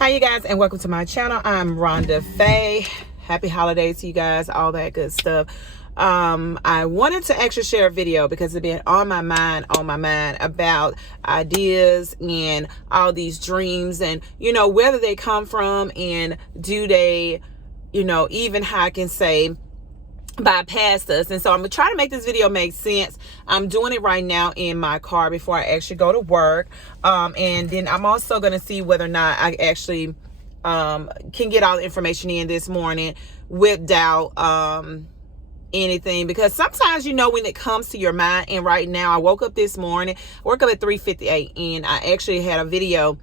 Hi you guys, and welcome to my channel. I'm Rhonda Faye. Happy holidays to you guys, all that good stuff. I wanted to actually share a video because it's been on my mind about ideas and all these dreams, and whether they come from, and do they even how I can say bypass us. And so I'm gonna try to make this video make sense. I'm doing it right now in my car before I actually go to work, and then I'm also gonna see whether or not I actually can get all the information in this morning without anything, because sometimes when it comes to your mind. And right now I woke up this morning, woke up at 3:58, and I actually had a video,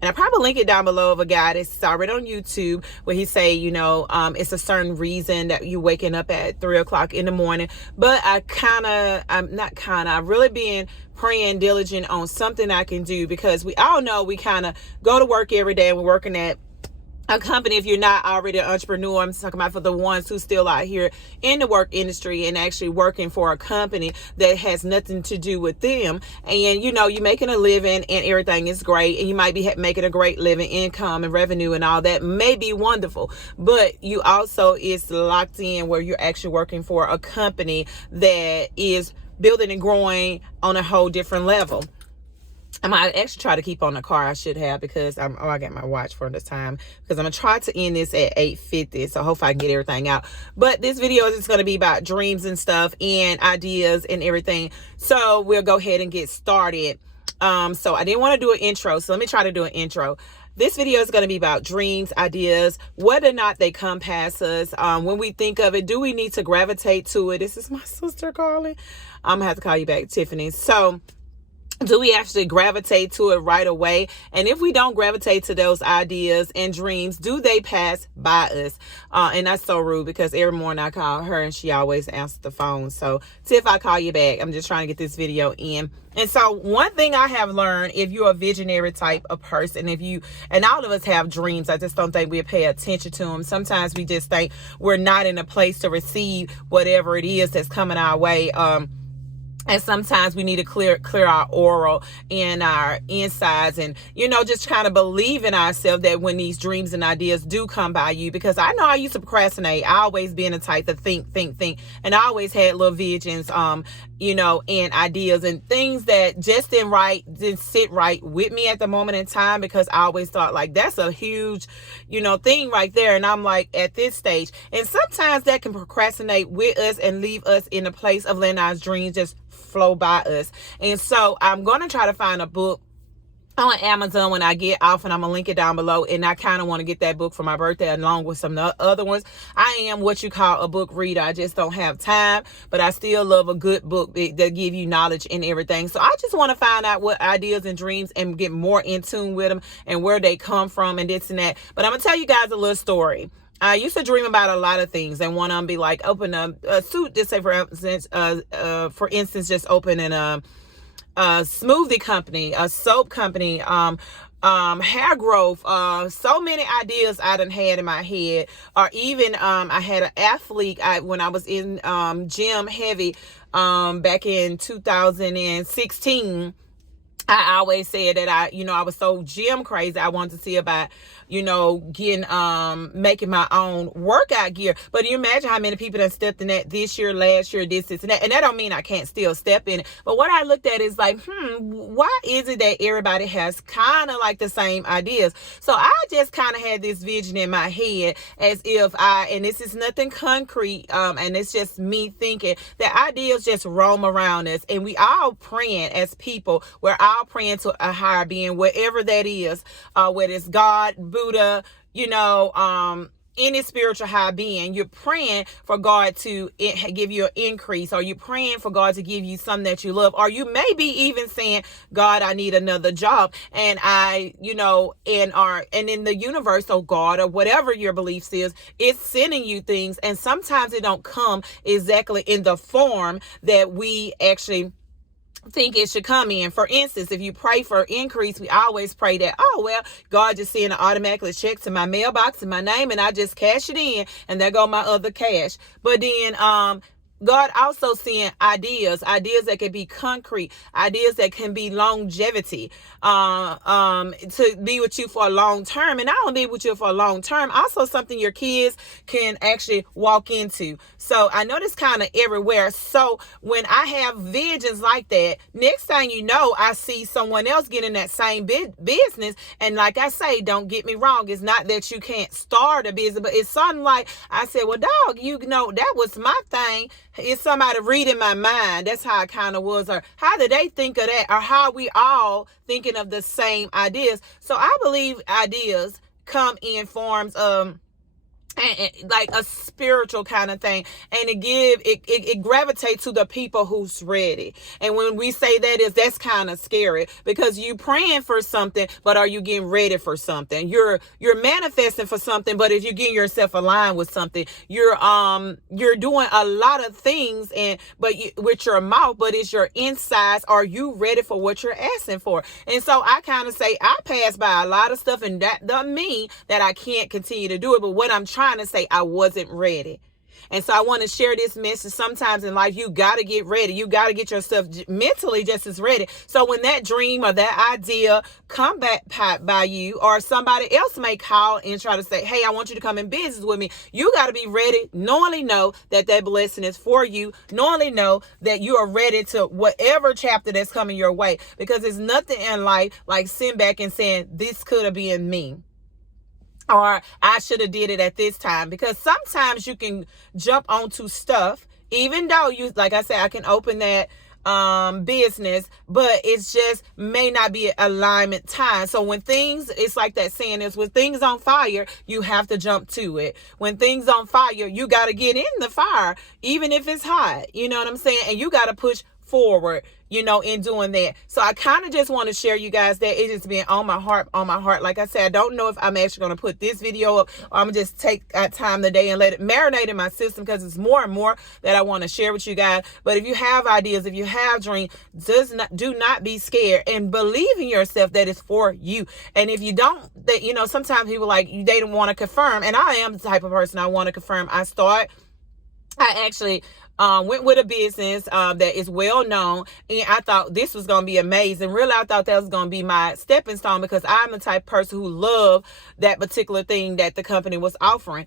and I probably link it down below, of a guy that's already on YouTube, where he say, it's a certain reason that you waking up at 3 o'clock in the morning. But I've really been praying diligent on something I can do, because we all know we kind of go to work every day, and we're working at a company. If you're not already an entrepreneur, I'm talking about for the ones who still out here in the work industry and actually working for a company that has nothing to do with them. And you're making a living and everything is great, and you might be making a great living, income and revenue and all that may be wonderful, but you also is locked in where you're actually working for a company that is building and growing on a whole different level. I might actually try to keep on the car. I should have, because I got my watch for this time, because I'm gonna try to end this at 8:50, so hopefully I can get everything out. But this video is going to be about dreams and stuff and ideas and everything, so we'll go ahead and get started. So I didn't want to do an intro, so let me try to do an intro. This video is going to be about dreams, ideas, whether or not they come past us. When we think of it, do we need to gravitate to it? This is my sister calling. I'm gonna have to call you back, Tiffany. So do we actually gravitate to it right away? And if we don't gravitate to those ideas and dreams, do they pass by us? And that's so rude, because every morning I call her and she always answers the phone. So Tiff, I call you back. I'm just trying to get this video in. And so one thing I have learned, if you're a visionary type of person, and all of us have dreams, I just don't think we pay attention to them. Sometimes we just think we're not in a place to receive whatever it is that's coming our way. And sometimes we need to clear our aura and our insides, and just kind of believe in ourselves that when these dreams and ideas do come by you. Because I know I used to procrastinate. I always been the type to think, and I always had little visions, and ideas and things that just didn't sit right with me at the moment in time, because I always thought like that's a huge, thing right there. And I'm like, at this stage, and sometimes that can procrastinate with us and leave us in a place of letting our dreams just flow by us. And so I'm going to try to find a book on Amazon when I get off, and I'm gonna link it down below. And I kind of want to get that book for my birthday along with some other ones. I am what you call a book reader. I just don't have time, but I still love a good book that give you knowledge and everything. So I just want to find out what ideas and dreams and get more in tune with them and where they come from and this and that. But I'm gonna tell you guys a little story. I used to dream about a lot of things, and one of them be like open a suit. Just say for instance, just opening a smoothie company, a soap company, hair growth, so many ideas I done had in my head. Or even I had an athlete when I was in gym heavy back in 2016. I always said that I was so gym crazy. I wanted to see about, getting, making my own workout gear. But you imagine how many people done stepped in that this year, last year, this, and that. And that don't mean I can't still step in it. But what I looked at is like, why is it that everybody has kind of like the same ideas? So I just kind of had this vision in my head as if and this is nothing concrete, and it's just me thinking that ideas just roam around us. And we all praying as people. We're all praying to a higher being, wherever that is, whether it's God, Buddha, any spiritual high being. You're praying for God to give you an increase, or you're praying for God to give you something that you love, or you may be even saying, God, I need another job. And and in the universe, or God, or whatever your beliefs is, it's sending you things. And sometimes it don't come exactly in the form that we actually think it should come in. For instance, if you pray for increase, we always pray that, God just send an automatically check to my mailbox in my name, and I just cash it in, and there go my other cash. But then God also seeing ideas that can be concrete, ideas that can be longevity, to be with you for a long term. And not only be with you for a long term, also something your kids can actually walk into. So I know this kind of everywhere. So when I have visions like that, next thing you know, I see someone else getting that same business. And like I say, don't get me wrong, it's not that you can't start a business, but it's something like I said, well, dog, you know, that was my thing. It's somebody reading my mind. That's how it kind of was. Or how did they think of that? Or how we all thinking of the same ideas. So I believe ideas come in forms of and like a spiritual kind of thing, and it gravitates to the people who's ready. And when we say that's kind of scary, because you praying for something, but are you getting ready for something? You're manifesting for something, but if you're getting yourself aligned with something, you're doing a lot of things with your mouth, but it's your insides. Are you ready for what you're asking for? And so I kind of say I pass by a lot of stuff, and that doesn't mean that I can't continue to do it. But what I'm trying to say, I wasn't ready. And so I want to share this message. Sometimes in life, you got to get ready. You got to get yourself mentally just as ready. So when that dream or that idea come back by you, or somebody else may call and try to say, hey, I want you to come in business with me, you got to be ready. Knowingly know that blessing is for you. Knowingly know that you are ready to whatever chapter that's coming your way. Because there's nothing in life like sitting back and saying, this could have been me, or I should have did it at this time. Because sometimes you can jump onto stuff, even though you, like I said, I can open that business, but it's just may not be alignment time. So when things, it's like that saying is, when things on fire, you have to jump to it. When things on fire, you got to get in the fire, even if it's hot. You know what I'm saying? And you got to push forward, in doing that. So I kind of just want to share you guys that it has been on my heart. Like I said, I don't know if I'm actually going to put this video up, or I'm going to just take time today and let it marinate in my system, because it's more and more that I want to share with you guys. But if you have ideas, if you have dreams, do not be scared, and believe in yourself that it's for you. And if you don't, that, sometimes people they don't want to confirm. And I am the type of person I want to confirm. I actually went with a business that is well known, and I thought this was going to be amazing. Really, I thought that was going to be my stepping stone, because I'm the type of person who love that particular thing that the company was offering.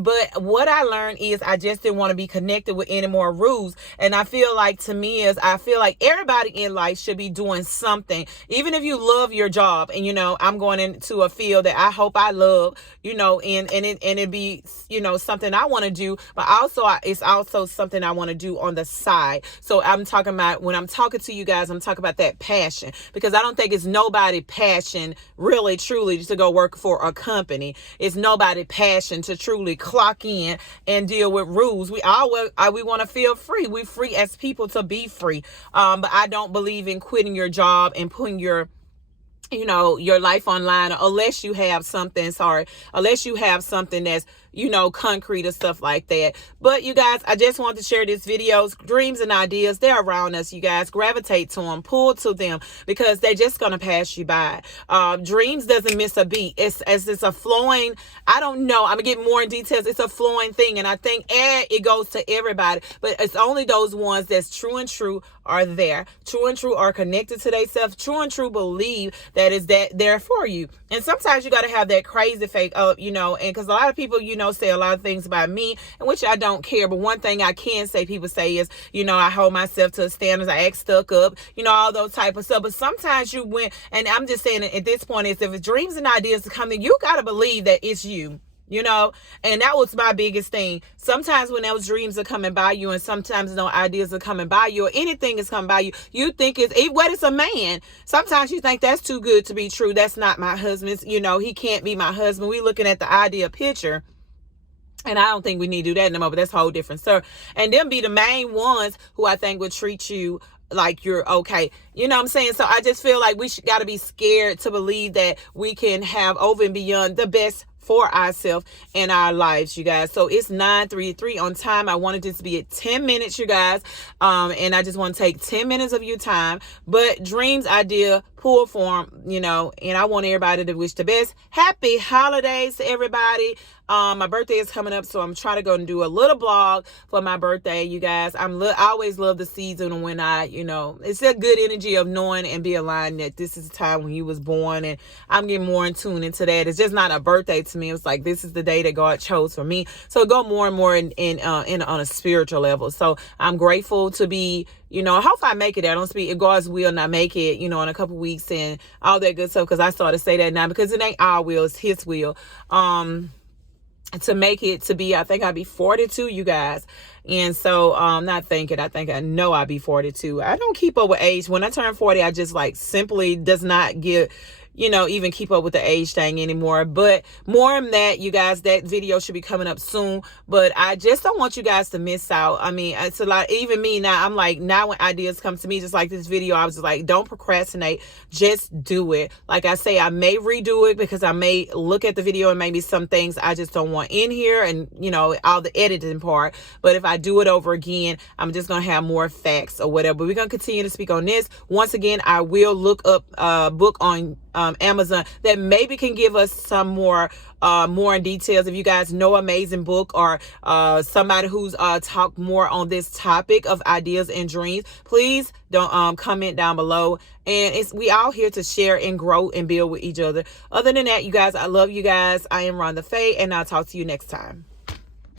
But what I learned is I just didn't want to be connected with any more rules. And I feel like, to me, I feel like everybody in life should be doing something, even if you love your job. And I'm going into a field that I hope I love, and it be something I want to do, but also it's also something I want to do on the side. So I'm talking about, when I'm talking to you guys, I'm talking about that passion, because I don't think it's nobody passion really truly to go work for a company. It's nobody passion to truly clock in and deal with rules. We want to feel free. We free as people to be free. But I don't believe in quitting your job and putting your life online, unless you have something that's, concrete or stuff like that. But you guys, I just want to share this videos. Dreams and ideas, they're around us, you guys. Gravitate to them, pull to them, because they're just going to pass you by. Dreams doesn't miss a beat. It's a flowing, I don't know, I'm going to get more in details. It's a flowing thing, and I think it goes to everybody, but it's only those ones that's true and true are there. True and true are connected to themselves. True and true believe that is that there for you. And sometimes you got to have that crazy faith, and because a lot of people, say a lot of things about me, and which I don't care. But one thing I can say, people say is, I hold myself to standards. I act stuck up, all those type of stuff. But sometimes you win, and I'm just saying at this point is, if dreams and ideas are coming, you got to believe that it's you. And that was my biggest thing. Sometimes when those dreams are coming by you, and sometimes no ideas are coming by you, or anything is coming by you, you think it's a man. Sometimes you think that's too good to be true. That's not my husband's, he can't be my husband. We looking at the idea picture. And I don't think we need to do that no more, but that's a whole different story. And them be the main ones who I think would treat you like you're okay. You know what I'm saying? So I just feel like we got to be scared to believe that we can have over and beyond the best for ourselves and our lives, you guys. So it's 9:33 on time. I wanted this to be at 10 minutes, you guys. And I just want to take 10 minutes of your time. But dreams, idea, pull form, you know, and I want everybody to wish the best. Happy holidays to everybody. My birthday is coming up, so I'm trying to go and do a little blog for my birthday, you guys. I always love the season when it's a good energy of knowing and be aligned that this is the time when you was born, and I'm getting more in tune into that. It's just not a birthday to me. It's like, this is the day that God chose for me. So go more and more in on a spiritual level. So I'm grateful to be, I hope I make it. I don't speak in God's will, not make it, in a couple weeks and all that good stuff. Because I started to say that now, because it ain't our will, it's His will. To make it to be, I think I'll be 42, you guys. And so, not thinking, I know I'll be 42. I don't keep up with age. When I turn 40, I just simply does not give, even keep up with the age thing anymore. But more than that, you guys, that video should be coming up soon. But I just don't want you guys to miss out. I mean, it's a lot. Even me now, I'm like, now when ideas come to me, just like this video, I was just like, don't procrastinate. Just do it. Like I say, I may redo it because I may look at the video and maybe some things I just don't want in here, and, all the editing part. But if I do it over again, I'm just going to have more facts or whatever. But we're going to continue to speak on this. Once again, I will look up a book on Amazon that maybe can give us some more in details. If you guys know amazing book or somebody who's talked more on this topic of ideas and dreams, please don't comment down below. And we all here to share and grow and build with each other. Other than that, you guys, I love you guys. I am Rhonda Faye, and I'll talk to you next time.